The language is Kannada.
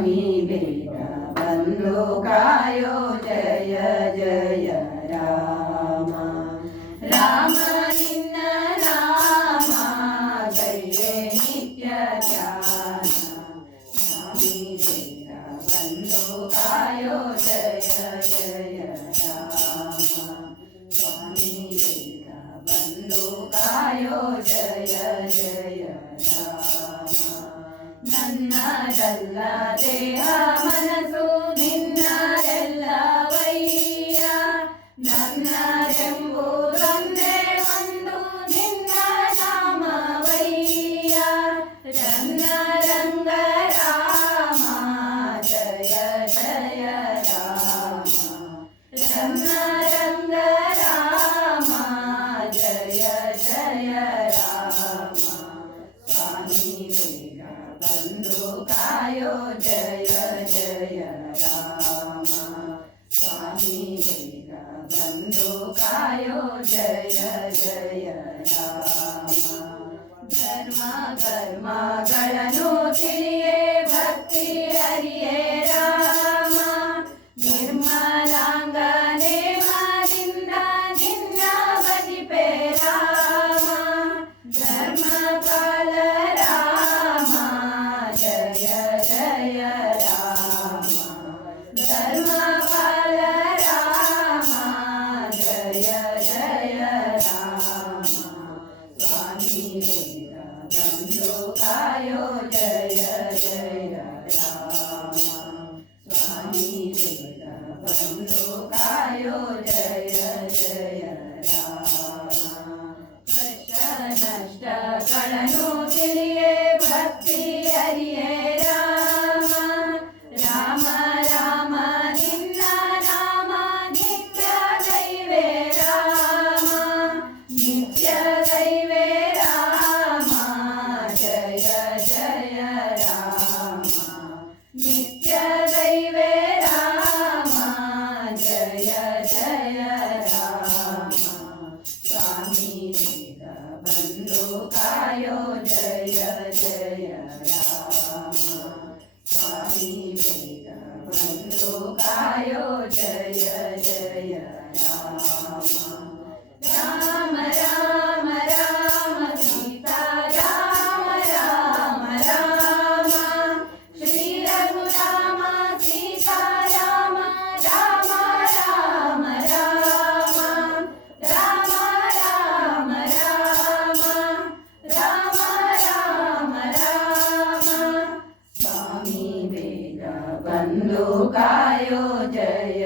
स्वामी बेग बंधु कायो जय जय राम राम निन्न नाम गैये नित्य ध्यान स्वामी बेग बंधु कायो जय जय राम स्वामी बेग बंधु कायो जय जय राम ನನ್ನದಲ್ಲ ದೇಹ ಮನಸ್ಸು ನಿನ್ನದೆಲ್ಲವಯ್ಯ ನನ್ನದೆಂಬುದೊಂದೇ ಒಂದು ನಿನ್ನ ನಾಮವಯ್ಯ ನನ್ನ ರಂಗ ರಾಮ ಜಯ ಜಯ ರಾಮ ನನ್ನ ರಂಗ ರಾಮ ಜಯ ಜಯ ರಾಮ स्वामी बेग बंधु कायो जय जय राम स्वामी बेग बंधु कायो जय जय राम धर्म कर्मಗಳನ್ನು ತಿಳಿಯೇ ಭಕ್ತಿ ಹರಿಯೇ ರಾಮ ನಿರ್ಮಲಾಂಗನೆ ಮಾದಿಂದ ನಿನ್ನ ಭಜಿಪೆ ರಾಮ ಧರ್ಮಪಾಲ ರಾಮ ಜಯ ಜಯ ರಾಮ ಧರ್ಮಪಾಲ ರಾಮ ಜಯ ಜಯ ರಾಮ स्वामी बेग बंधु कायो जय जय राम स्वामी बेग बंधु कायो जय जय राम ಕಷ್ಟ ನಷ್ಟಗಳನ್ನು ತಿಳಿಯೇ ಭಕ್ತಿ ಹರಿಯೇ ರಾಮ ರಾಮ ರಾಮ ನಿನ್ನ ನಾಮ ನಿತ್ಯ ದೈವೇ ರಾಮ ನಿತ್ಯ ದೈವೇ ರಾಮ ಜಯ ಜಯ ರಾಮ ನಿತ್ಯ ದೈವೇ ರಾಮ ಜಯ ಜಯ ರಾಮ स्वामी बेग बंधु कायो जय जय राम स्वामी बेग बंधु कायो जय जय राम राम राम राम सीता राम राम राम श्री रघुराम सीता राम राम राम राम राम राम राम राम राम राम स्वामी बेग बंधु कायो जय